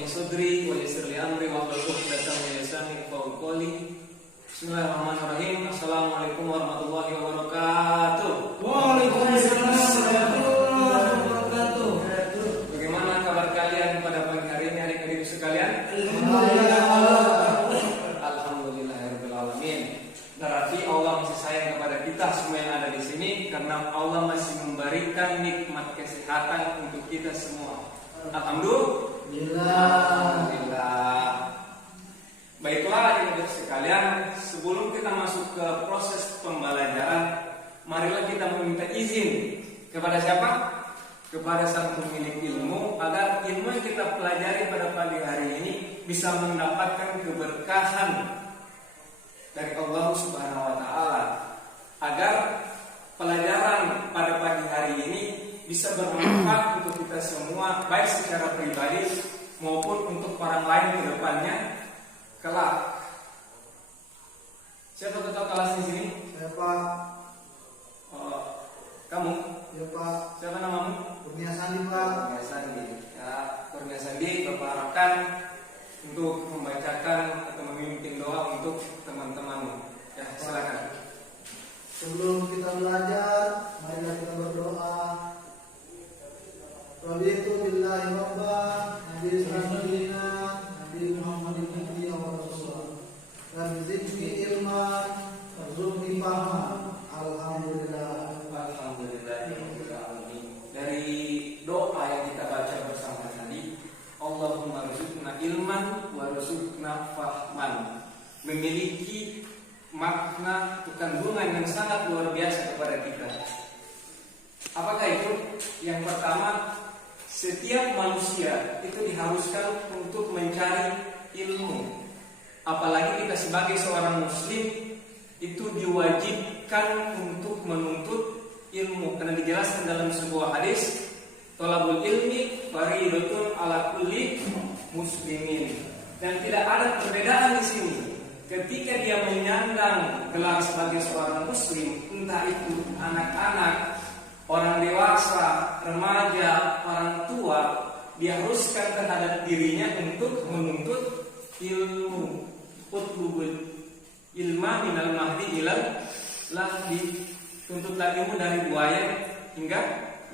Sudri wa yassir li amri wa hlul 'uqdatam min lisani yafqahu qawli. Bismillahirrahmanirrahim. Assalamualaikum warahmatullahi wabarakatuh. Waalaikumsalam warahmatullahi wabarakatuh. Bagaimana kabar kalian pada pagi hari ini adik-adik sekalian? Alhamdulillahirabbil alamin. Berarti Allah masih sayang kepada kita semua yang ada di sini karena Allah masih memberikan nikmat kesehatan untuk kita semua. Alhamdulillah. Baiklah adik-adik sekalian, sebelum kita masuk ke proses pembelajaran, marilah kita meminta izin kepada siapa? Kepada sang pemilik ilmu, agar ilmu yang kita pelajari pada pagi hari ini bisa mendapatkan keberkahan dari Allah Subhanahu wa taala, agar pelajaran pada pagi hari ini bisa bermanfaat untuk kita semua, baik secara pribadi maupun untuk orang lain ke depannya kelak. Siapa ketua kelas di sini? Siapa? Kamu? Ya Pak. Siapa namamu? Kurnia Sandi Pak. Kurnia Sandi. Ya, Kurnia Sandi Bapak harapkan untuk membacakan atau memimpin doa untuk teman-temanmu. Ya, silakan. Sebelum kita belajar, marilah kita berdoa. Raditu billahi rabban, Nabi sallallahu Nabi Muhammadin nabiyyan wa rasulah. Rabbi zidni ilman, warzuqni fahman. Alhamdulillah. Dari doa yang kita baca bersama tadi, Allahumma rzuqna ilman warzuqna fahman, memiliki makna atau kandungan yang sangat luar biasa kepada kita. Apakah itu? Yang pertama, setiap manusia itu diharuskan untuk mencari ilmu. Apalagi kita sebagai seorang muslim itu diwajibkan untuk menuntut ilmu, karena dijelaskan dalam sebuah hadis, thalabul ilmi fariidatun ala kulli muslimin. Dan tidak ada perbedaan di sini. Ketika dia menyandang gelar sebagai seorang muslim, entah itu anak-anak, orang dewasa, remaja, orang tua, diharuskan terhadap dirinya untuk menuntut ilmu. Utlubul ilma minal mahdi ilal lahdi. Tuntutlah ilmu dari buaya hingga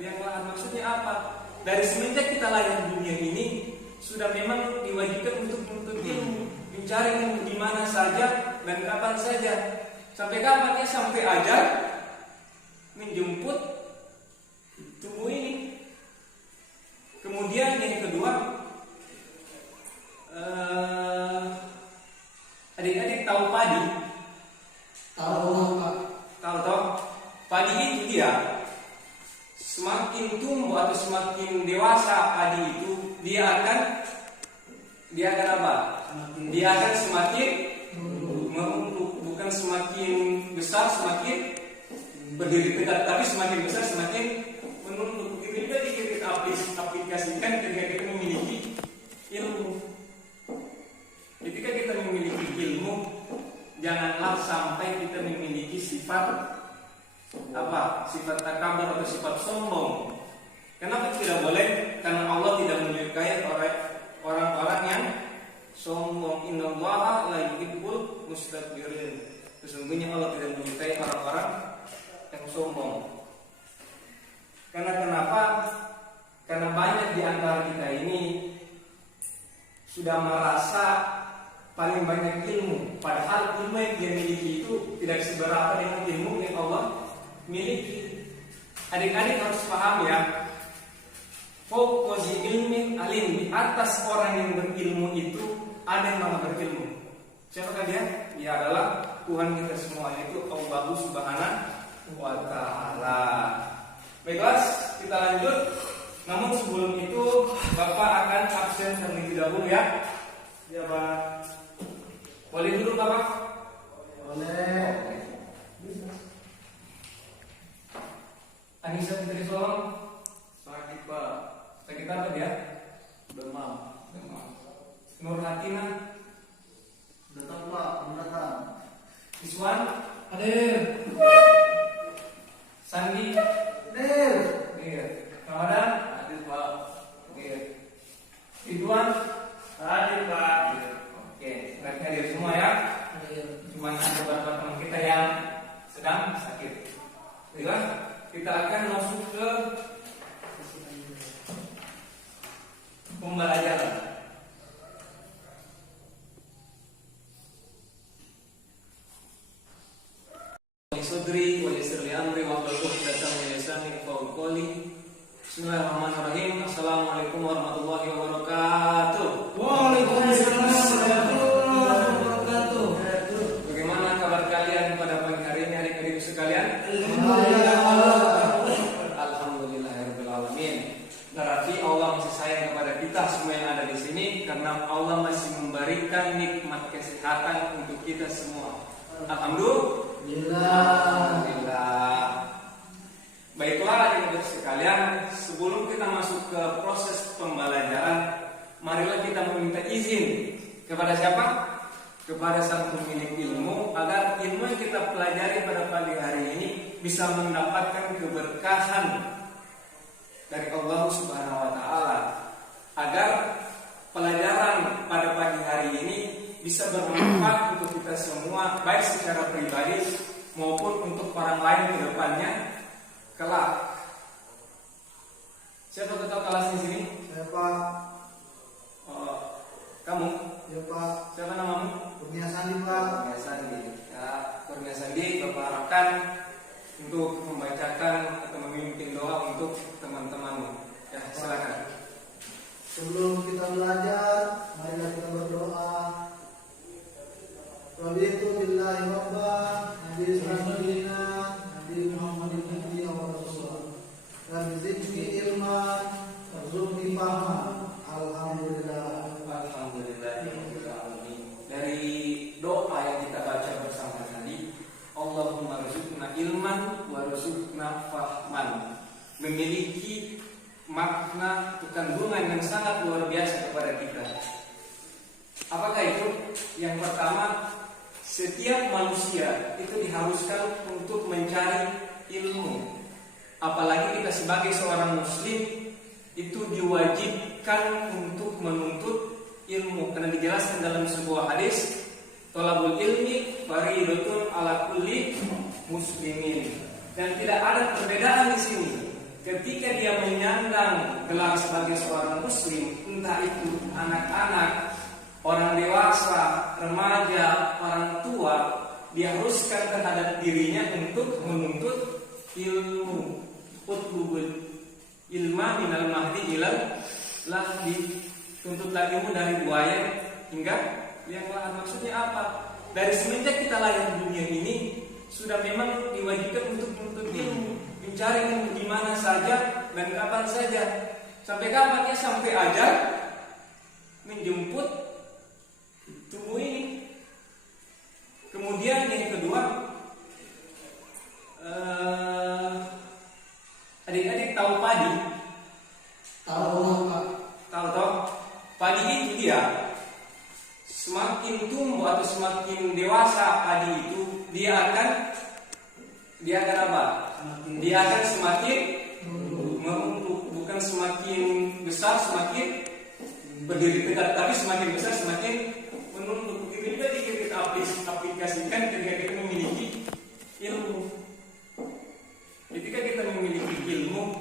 liang lahat. Maksudnya apa? Dari semenjak kita lahir dunia ini sudah memang diwajibkan untuk menuntut ilmu, mencari ilmu di mana saja dan kapan saja. Sampai kapan ya? Sampai ajal menjemput tubuh ini. Kemudian yang kedua, adik-adik tahu padi? Tahu Pak. Tahu toh? Padi itu dia semakin tumbuh atau semakin dewasa padi itu dia akan apa? Dia akan semakin merunduk, bukan semakin besar semakin berdiri tegak, tapi semakin besar semakin menunduk. Itu juga kita aplikasikan ketika kita memiliki ilmu. Ketika kita memiliki ilmu, janganlah sampai kita memiliki sifat sifat takabur atau sifat sombong. Kenapa tidak boleh? Karena Allah tidak menyukai orang-orang yang sombong. Innallaha la yuhibbul mustakbirin. Sesungguhnya Allah tidak menyukai orang-orang yang sombong. Karena kenapa? Karena banyak di antara kita ini sudah merasa paling banyak ilmu, padahal ilmu yang dia miliki itu tidak seberapa dengan ilmu yang Allah miliki. Adik-adik harus paham ya, fokus ilmin alim, di atas orang yang berilmu itu ada yang maha berilmu. Siapakah dia? Dia adalah Tuhan kita semua, yaitu Allah Subhanahu wa taala. Baiklah, kita lanjut. Namun sebelum itu Bapak akan absen terlebih dahulu ya. Ya Pak. Boleh duduk Bapak? Boleh. Anissa Fitri Solong sakit Pak. Sakit apa dia? Demam. Nur Hatina Datang Pak, datang. Iswan Hadir. Sandi Hadir. Ramadan Hadir Pak. Ridwan hadir semua ya. Hadir. Cuma ada beberapa teman kita yang sedang sakit. Baiklah, kita akan masuk ke pembelajaran. Sudri wa yassir li amri wa hlul 'uqdatam min lisani yafqahu qawli. Bismillahirrahmanirrahim. Assalamualaikum warahmatullahi wabarakatuh. Waalaikumsalam warahmatullahi wabarakatuh. Bagaimana kabar kalian pada pagi hari ini adik-adik sekalian? Alhamdulillahirabbil alamin. Berarti Allah masih sayang kepada kita semua yang ada di sini karena Allah masih memberikan nikmat kesehatan untuk kita semua. Alhamdulillah. Baiklah adik-adik sekalian, sebelum kita masuk ke proses pembelajaran, marilah kita meminta izin kepada siapa? Kepada sang pemilik ilmu, agar ilmu yang kita pelajari pada pagi hari ini bisa mendapatkan keberkahan dari Allah Subhanahu wa taala, agar pelajaran pada pagi hari ini bisa bermanfaat untuk kita semua, baik secara pribadi maupun untuk orang lain ke depannya kelak. Siapa ketua kelas di sini? Saya Pak. Kamu? Ya Pak. Siapa namamu? Kurnia Sandi Pak. Kurnia Sandi. Ya, Kurnia Sandi, Bapak harapkan untuk membacakan atau memimpin doa untuk teman-temanmu. Ya, silakan. Sebelum kita belajar, marilah kita berdoa. Raditu billahi rabban, nabi sallallahu nabi Muhammadin nabiyya wa rasulullah. Rabbi zidni ilman, warzuqni fahman. Alhamdulillah. Alhamdulillahirabbil alamin. Dari doa yang kita baca bersama tadi, Allahumma rzuqna ilman warzuqna fahman, memiliki makna kandungan yang sangat luar biasa kepada kita. Apakah itu? Yang pertama, setiap manusia itu diharuskan untuk mencari ilmu. Apalagi kita sebagai seorang muslim itu diwajibkan untuk menuntut ilmu, karena dijelaskan dalam sebuah hadis, thalabul ilmi fariidatun ala kulli muslimin. Dan tidak ada perbedaan di sini. Ketika dia menyandang gelar sebagai seorang muslim, entah itu anak-anak, orang dewasa, remaja, orang tua, diharuskan terhadap dirinya untuk menuntut ilmu. Utlubul ilma minal mahdi ilal lahdi. Tuntutlah ilmu dari buaya hingga yang lahan. Maksudnya apa? Dari semenjak kita lahir dunia ini sudah memang diwajibkan untuk menuntut ilmu, mencari ilmu di mana saja dan kapan saja. Sampai kapan ya? Sampai ajal menjemput tubuh ini. Kemudian yang kedua, adik-adik tahu padi? Tahu Pak. Tahu toh? Padi itu dia semakin tumbuh atau semakin dewasa padi itu dia akan apa? Dia akan semakin menumpuk, bukan semakin besar semakin berdiri tegak, tapi semakin besar semakin menumpuk. Itu juga kita aplikasikan ketika kita memiliki ilmu. Ketika kita memiliki ilmu,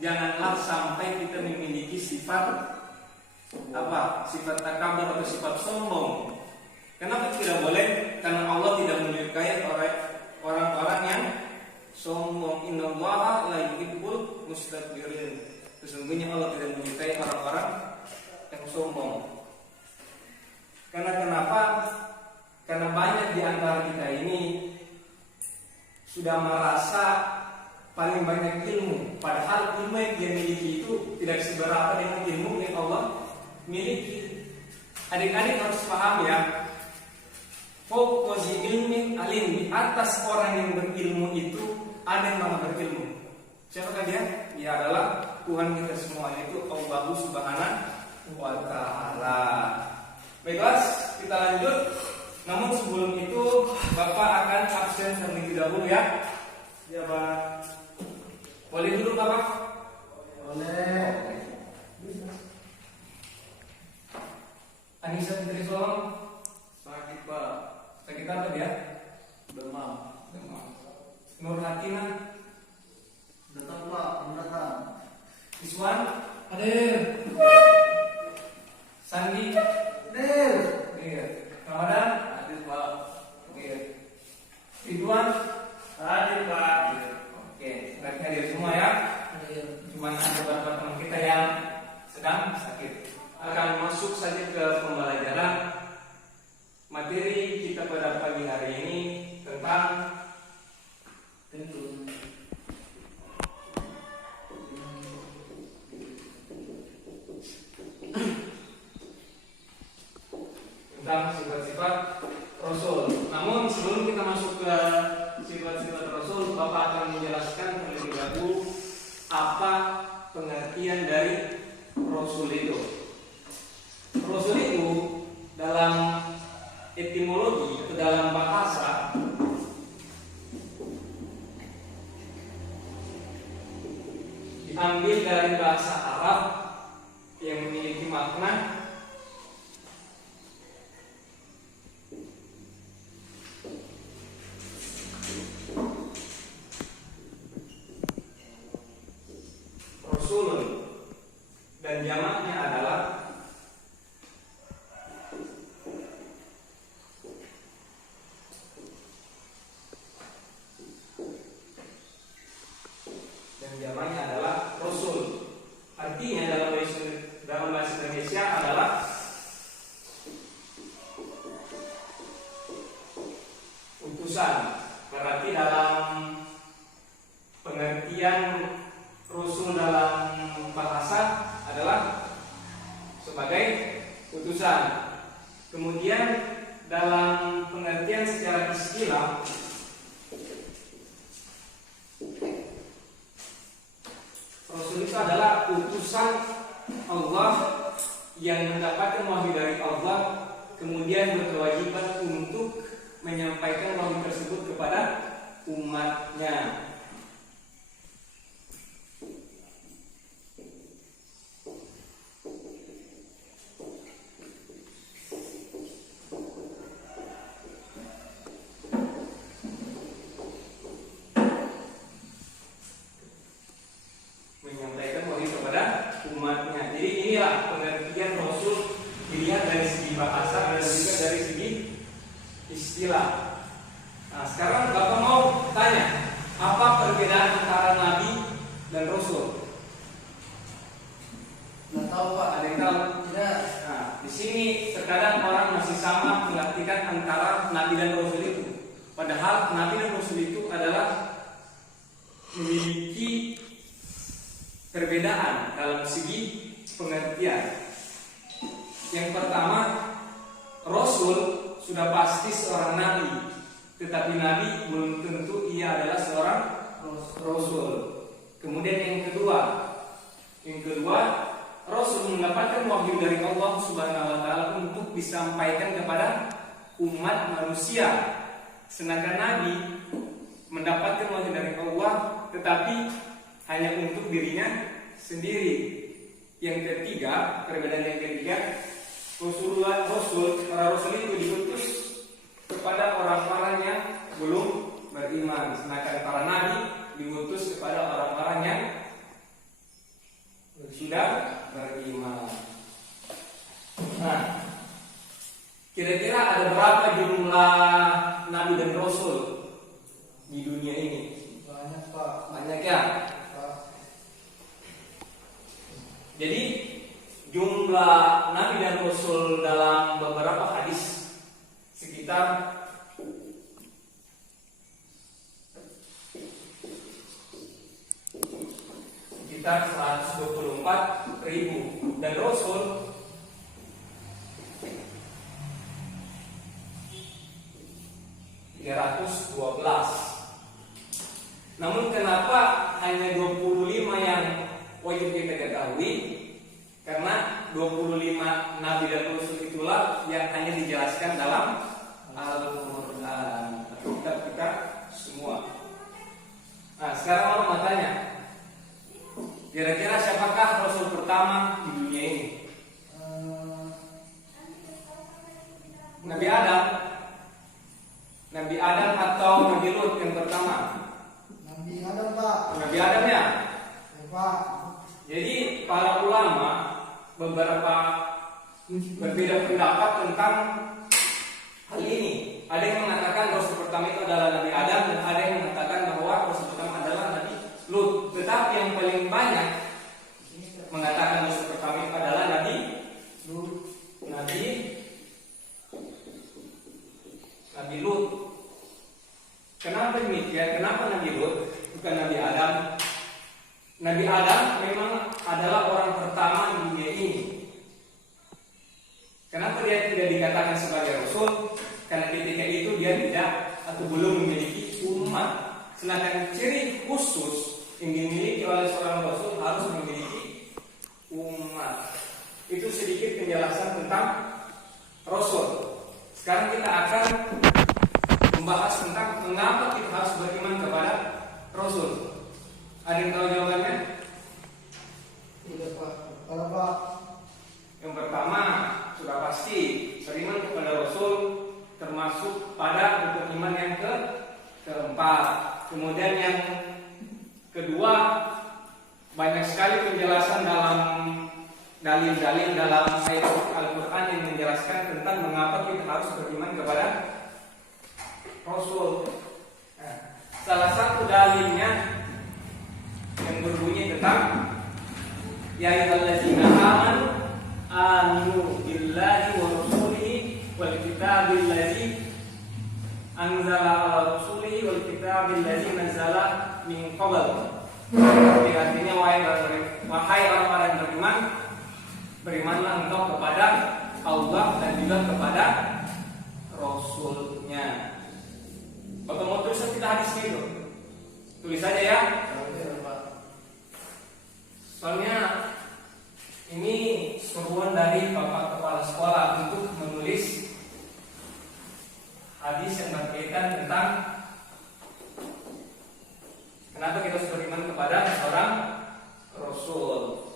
janganlah sampai kita memiliki sifat apa? Sifat takabur atau sifat sombong. Kenapa tidak boleh? Karena Allah tidak menyukai orang-orang yang sombong. Innallaha la yuhibbul mustakbirin. Sesungguhnya Allah tidak menyukai orang-orang yang sombong. Karena kenapa? Karena banyak di antara kita ini sudah merasa paling banyak ilmu, padahal ilmu yang dia miliki itu tidak seberapa dengan ilmu yang Allah miliki. Adik-adik harus paham ya, fokus ilmin alim, di atas orang yang berilmu itu ada yang maha berilmu. Siapakah dia? Dia adalah Tuhan kita semua, yaitu Allah Subhanahu wa ta'ala. Baiklah, kita lanjut. Namun sebelum itu Bapak akan absen terlebih dahulu ya. Ya Pak. Boleh duduk Bapak? Boleh. Anissa Fitri Solong. Sakit apa dia? Demam. Demam. Nur Hatina. Datang Pak, mendatang. Iswan. Hadir. Sandi. Hadir. Iya. Ramadan. Hadir Pak. Iya. Ridwan. Hadir Pak. Iya. Oke, berarti hadir semua ya. Hadir. Cuma ada beberapa teman kita yang sedang sakit. Akan masuk saja ke pembelajaran materi kita pada pagi hari ini tentang sifat-sifat Rasul. Namun sebelum kita masuk ke sifat-sifat Rasul, Bapak akan menjelaskan terlebih dahulu apa pengertian dari Rasul itu. Rasul itu dalam etimologi atau dalam bahasa diambil dari bahasa Arab yang memiliki makna Rasulun, dan jamaknya adalah Rasul. Artinya dalam bahasa Indonesia adalah utusan. Berarti dalam pengertian Rasul dalam bahasa adalah sebagai utusan. Kemudian dalam pengertian secara istilah Rasul itu adalah utusan Allah yang mendapatkan wahyu dari Allah, kemudian berkewajiban untuk menyampaikan wahyu tersebut kepada umatnya. Jadi inilah pengertian Rasul dilihat dari segi bahasa dan juga dari segi istilah. Nah, sekarang Bapak mau tanya, apa perbedaan antara Nabi dan Rasul? Nggak tahu Pak. Ada yang tahu? Tidak. Nah, di sini terkadang orang masih sama mengartikan antara Nabi dan Rasul itu. Padahal Nabi dan Rasul itu adalah memiliki perbedaan dalam segi pengertian. Yang pertama, Rasul sudah pasti seorang nabi, tetapi nabi belum tentu ia adalah seorang Rasul. Kemudian yang kedua, Rasul mendapatkan wahyu dari Allah Subhanahu wa taala untuk disampaikan kepada umat manusia. Sedangkan nabi mendapatkan wahyu dari Allah tetapi hanya untuk dirinya sendiri. Yang ketiga, perbedaan yang ketiga, para rasul itu diutus kepada orang-orang yang belum beriman, sedangkan para nabi diutus kepada orang-orang yang sudah beriman. Nah, kira-kira ada berapa jumlah nabi dan rasul di dunia ini? Banyak Pak. Banyak ya. Jadi jumlah nabi dan rasul dalam beberapa hadis sekitar 124.000 dan rasul 312. Namun kenapa hanya 25 yang wajib kita ketahui? Karena 25 nabi dan rasul itulah yang hanya dijelaskan dalam Al-Quran, kitab kita semua. Nah, sekarang orang mau tanya, kira-kira siapakah rasul pertama di dunia ini? Eh, Nabi Adam. Nabi Adam atau Nabi Lut yang pertama? Nabi Adam Pak. Nabi Adam ya. Ya Pak. Jadi para ulama beberapa berbeda pendapat tentang hal ini. Ada yang mengatakan rasul pertama itu adalah Nabi Adam, dan ada yang mengatakan bahwa rasul pertama adalah Nabi Lut. Tetapi yang paling banyak mengatakan rasul pertama itu adalah Nabi Lut. Nabi Lut. Kenapa demikian? Kenapa Nabi Lut bukan Nabi Adam? Nabi Adam memang adalah orang pertama di dunia ini. Kenapa dia tidak dikatakan sebagai rasul? Karena ketika itu dia tidak atau belum memiliki umat. Sedangkan ciri khusus yang dimiliki oleh seorang rasul harus memiliki umat. Itu sedikit penjelasan tentang rasul. Sekarang kita akan membahas tentang mengapa kita harus beriman kepada rasul. Ada yang tahu jawabannya? Tidak Pak. Kalau Pak. Yang pertama sudah pasti beriman kepada rasul termasuk pada rukun iman yang keempat. Kemudian yang kedua, banyak sekali penjelasan dalam dalil-dalil dalam ayat Al-Quran yang menjelaskan tentang mengapa kita harus beriman kepada rasul. Nah, salah satu dalilnya yang berbunyi tentang ya ayyuhallazina amanu billahi wa rasulihi wal kitabil ladzi anzala ala rasulihi wal kitabil ladzi nazala min qabl. Jadi artinya wahai orang-orang yang beriman, berimanlah engkau kepada Allah dan juga kepada Rasulnya. Bapak mau tulisan kita hadis itu? Tulis saja ya. Soalnya ini seruan dari Bapak Kepala Sekolah untuk menulis hadis yang berkaitan tentang kenapa kita harus beriman kepada seorang Rasul.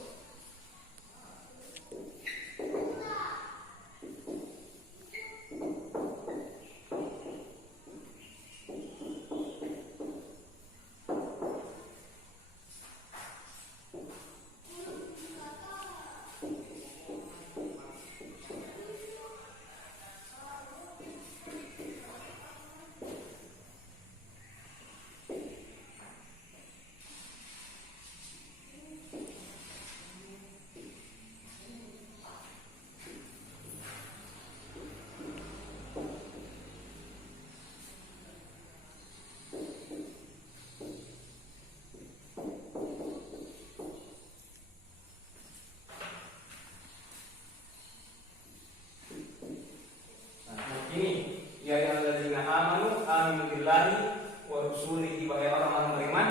Ini ya ayyuhallazina amanu billahi wa rasulihi, wahai orang-orang beriman,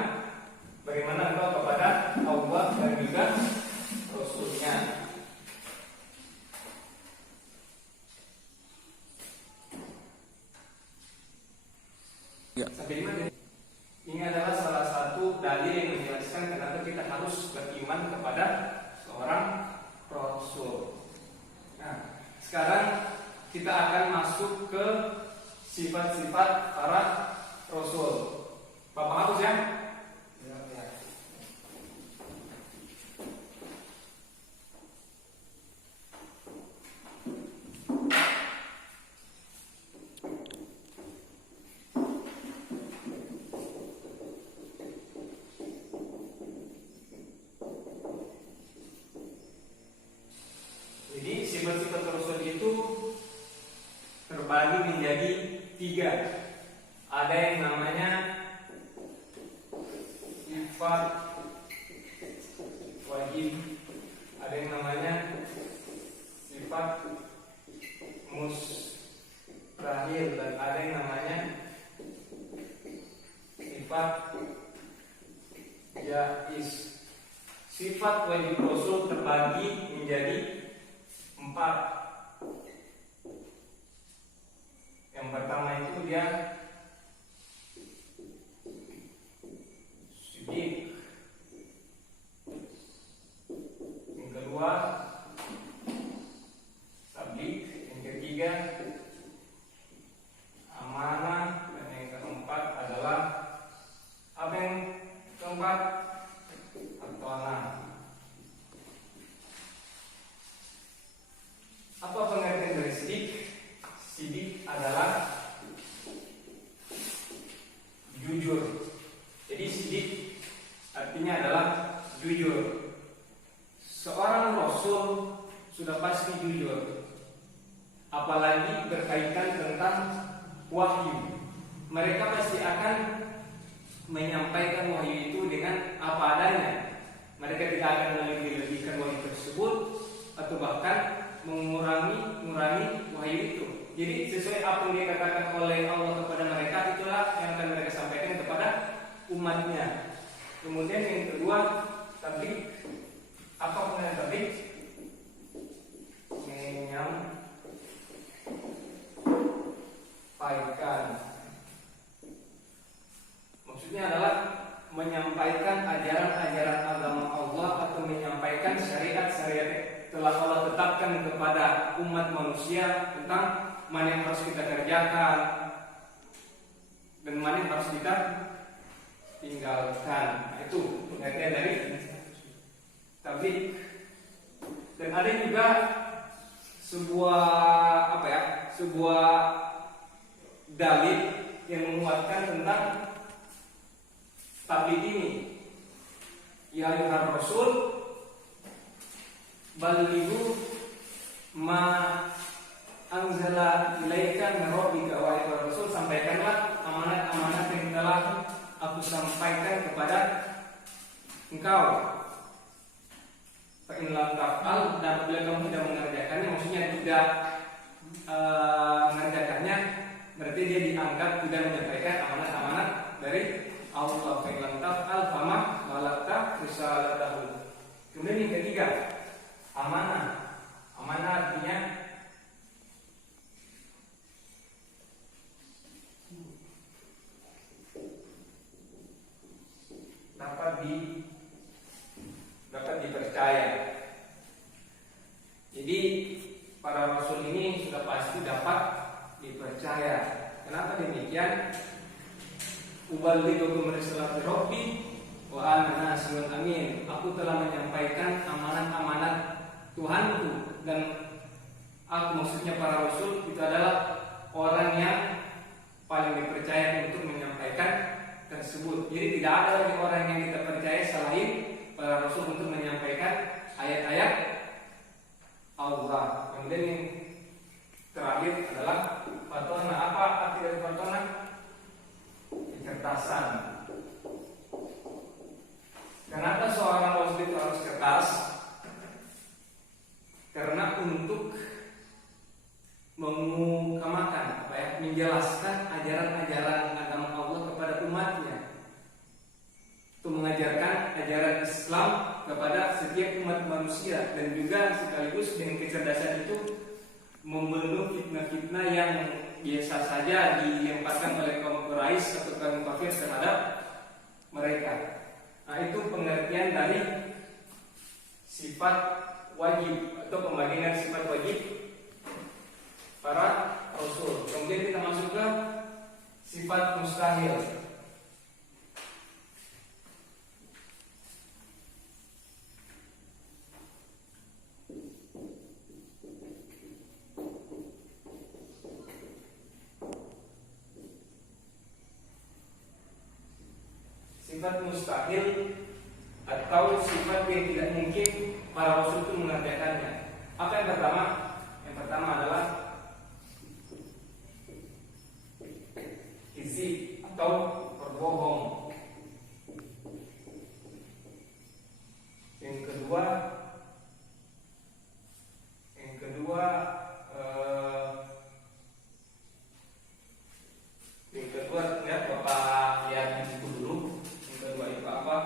berimanlah engkau kepada Allah dan juga Rasulnya. Sampai di mana? Ini adalah salah satu dalil yang menjelaskan kenapa kita harus beriman kepada seorang Rasul. Nah, sekarang kita akan masuk ke sifat-sifat para Rasul. Bapak hapus ya? Ya. Jadi sifat-sifat Rasul itu terbagi menjadi 3. Ada yang namanya sifat wajib, ada yang namanya sifat mustahil, dan ada yang namanya sifat jaiz. Sifat wajib Rasul terbagi menjadi 4. Yang pertama itu dia sidik. Yang kedua tabligh. Yang ketiga amanah. apalagi berkaitan tentang wahyu. Mereka pasti akan menyampaikan wahyu itu dengan apa adanya. Mereka tidak akan melebih-lebihkan wahyu tersebut atau bahkan mengurangi wahyu itu. Jadi sesuai apa yang dikatakan oleh Allah kepada mereka, itulah yang akan mereka sampaikan kepada umatnya. Kemudian yang kedua, tabligh. Apa pengertian tabligh? Menyampaikan. Maksudnya adalah menyampaikan ajaran-ajaran agama Allah atau menyampaikan syariat-syariat telah Allah tetapkan kepada umat manusia tentang mana yang harus kita kerjakan dan mana yang harus kita tinggalkan. Itu pengertian dari tabligh. Dan ada juga sebuah dalil yang menguatkan tentang tabligh ini. Ya ayyuhar rasul balighu ma anzala ilaika min rabbika, wa ayyuhar rasul, sampaikanlah amanat-amanat yang telah aku sampaikan kepada engkau. Fa in lam taf'al, dan apabila kamu tidak mengerjakannya, maksudnya tidak mengerjakannya, berarti dia dianggap tidak menyampaikan amanat-amanat dari Allah. Fa in lam taf'al fama balagta risalatahu. Kemudian yang ketiga, amanah. Amanah artinya dapat dipercaya. Jadi para rasul ini sudah pasti dapat dipercaya. Kenapa demikian? Ubalighukum risalati rabbi wa ana nasihun amin. Aku telah menyampaikan amanat-amanat Tuhanku, dan aku, maksudnya para rasul, itu adalah orang yang paling dipercaya untuk menyampaikan tersebut. Jadi tidak ada lagi orang yang kita percaya selain para rasul untuk menyampaikan ayat-ayat Allah. Kemudian yang terakhir adalah fatona. Apa arti dari fatona? Kekertasan. Kenapa seorang rasul itu harus kertas? Karena untuk mengutamakan, menjelaskan ajaran-ajaran agama Allah kepada umatnya, untuk mengajarkan ajaran Islam kepada setiap umat manusia, dan juga sekaligus dengan kecerdasan itu membendung fitnah-fitnah yang biasa saja dilemparkan oleh kaum Quraisy atau kaum kafir terhadap mereka. Nah, itu pengertian dari sifat wajib atau pembagian sifat wajib para rasul. Kemudian kita masuk ke sifat mustahil. Sifat mustahil atau sifat yang tidak mungkin para rasul itu mengerjakannya. Apa yang pertama? Yang pertama adalah kizib atau berbohong. Yang kedua lihat Bapak lihat di situ dulu. Yang kedua itu apa?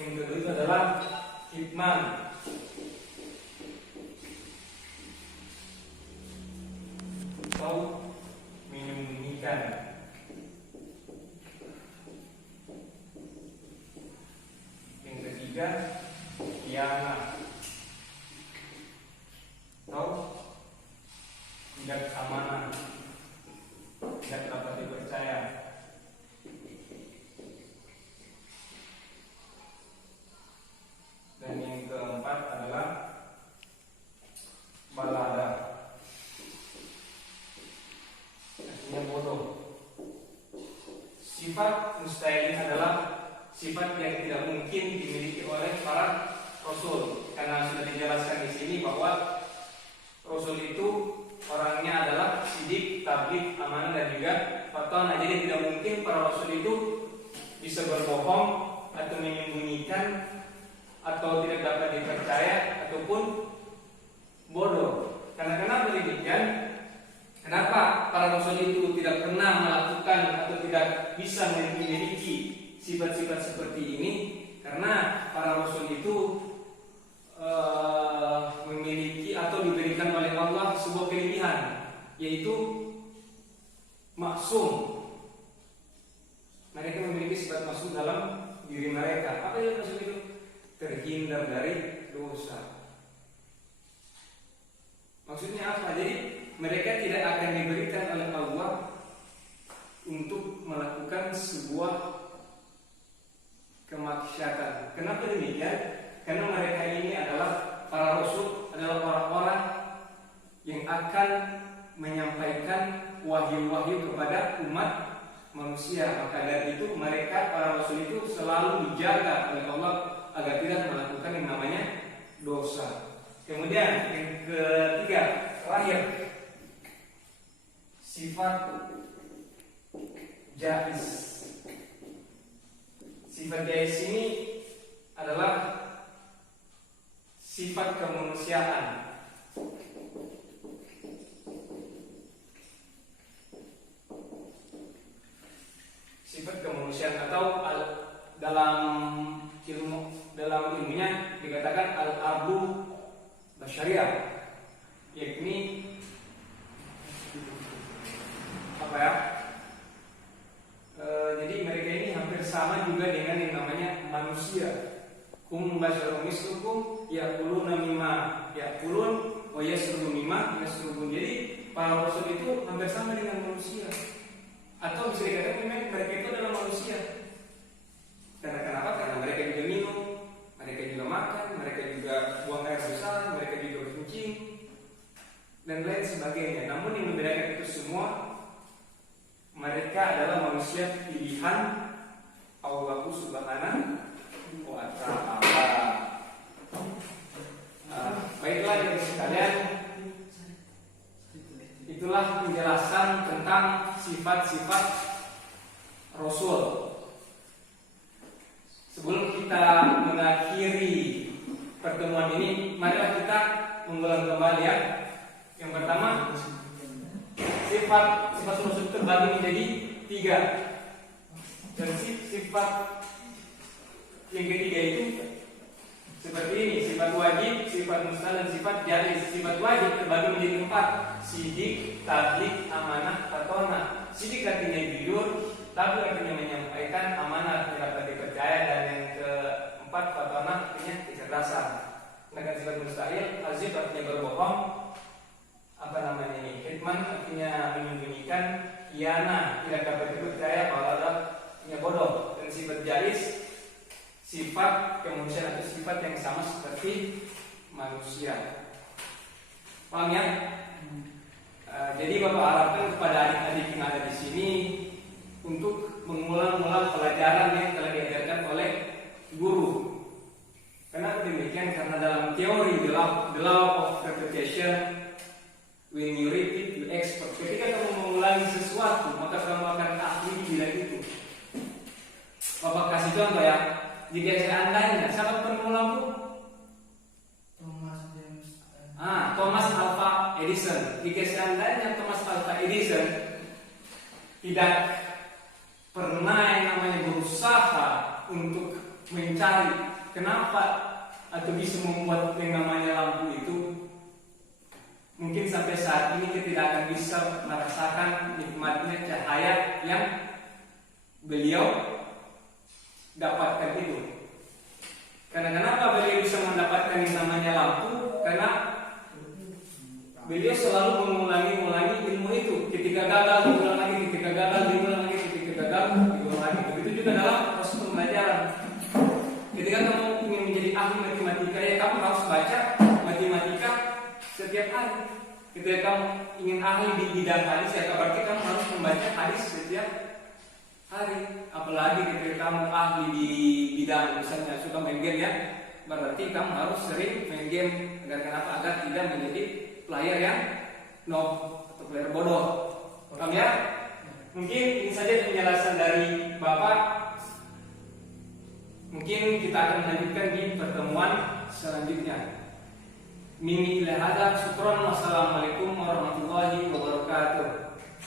Yang kedua itu adalah kitman atau menyembunyikan. Yang ketiga, khianat atau tidak amanah, tidak dapat dipercaya. Dan yang karena sudah dijelaskan di sini bahwa Rasul itu orangnya adalah sidik, tabligh, amanah dan juga fatonah. Jadi tidak mungkin para Rasul itu bisa berbohong atau menyembunyikan atau tidak dapat dipercaya ataupun bodoh. Karena kenapa demikian? Kenapa para Rasul itu tidak pernah melakukan atau tidak bisa memiliki sifat-sifat seperti ini? Karena para Rasul itu memiliki atau diberikan oleh Allah sebuah kelebihan, yaitu maksum. Mereka memiliki sifat maksum dalam diri mereka. Apa yang maksud itu? Terhindar dari dosa. Maksudnya apa? Jadi mereka tidak akan diberikan oleh Allah untuk melakukan sebuah kemaksiatan. Kenapa demikian? Karena mereka ini adalah para Rasul, adalah orang-orang yang akan menyampaikan wahyu-wahyu kepada umat manusia. Maka dari itu mereka para Rasul itu selalu dijaga oleh Allah agar tidak melakukan yang namanya dosa. Kemudian yang ketiga, terakhir, sifat jaiz. Sifat jaiz ini adalah sifat kemanusiaan. Sifat kemanusiaan atau dalam ilmunya dikatakan al-ardu basyariah, yakni apa ya? Jadi mereka ini hampir sama juga dengan yang namanya manusia. Hum basyarum mislukum yaquluna mimma yaqulun wa yasrubu mimma yasrubun. Jadi para rasul itu hampir sama dengan manusia. Atau bisa dikatakan mereka itu adalah manusia. Karena kenapa? Karena mereka juga minum, mereka juga makan, mereka juga buang air besar, mereka juga berkencing dan lain sebagainya. Namun yang membedakan itu semua, mereka adalah manusia pilihan Allah Subhanahu wa Ta'ala. Baiklah yang sekalian, itulah penjelasan tentang sifat-sifat Rasul. Sebelum kita mengakhiri pertemuan ini, marilah kita mengulang kembali ya. Yang pertama, sifat Rasul terbagi menjadi 3. Dan sifat yang ketiga itu seperti ini: sifat wajib, sifat mustahil, dan sifat jaiz. Sifat wajib terbagi menjadi 4: sidik, tabligh, amanah, fatonah. Sidik artinya jujur, tabligh artinya menyampaikan, amanah dapat dipercaya, dan yang keempat fatonah artinya kecerdasan. Sedangkan sifat mustahil, azib artinya berbohong, hikman artinya menyembunyikan, khianah tidak dapat dipercaya, bahwa artinya bodoh. Dan sifat jaiz, sifat kemanusiaan atau sifat yang sama seperti manusia. Paham ya? Jadi Bapak harapkan kepada adik-adik yang ada di sini untuk mengulang-ulang pelajaran yang telah diajarkan oleh guru. Kenapa demikian? Karena dalam teori the law of repetition, when you repeat you expert. Ketika kamu mengulangi sesuatu, maka kamu akan ahli di bidang itu. Bapak kasih contoh ya. Jika seandainya siapa pengulang bu? Thomas Alva Edison. Jika seandainya Thomas Alva Edison tidak pernah yang namanya berusaha untuk mencari kenapa atau bisa membuat yang namanya lampu itu, mungkin sampai saat ini kita tidak akan bisa merasakan nikmatnya cahaya yang beliau dapatkan itu. Karena kenapa beliau bisa mendapatkan yang namanya lampu? Karena beliau selalu mengulangi ilmu itu. Ketika gagal diulang lagi, ketika gagal diulang lagi, ketika gagal diulang lagi. Begitu juga dalam proses pembelajaran. Ketika kamu ingin menjadi ahli matematika, ya kamu harus baca matematika setiap hari. Ketika kamu ingin ahli di bidang hadis, ya berarti kamu harus membaca hadis setiap hari. Apalagi ketika kamu ahli di bidang misalnya suka main game ya, berarti kamu harus sering game agar kenapa? Agar tidak menjadi player yang noob atau player bodoh. Paham ya? Mungkin ini saja penjelasan dari Bapak. Mungkin kita akan melanjutkan di pertemuan selanjutnya. Minni ila hada, syukran, wassalamualaikum warahmatullahi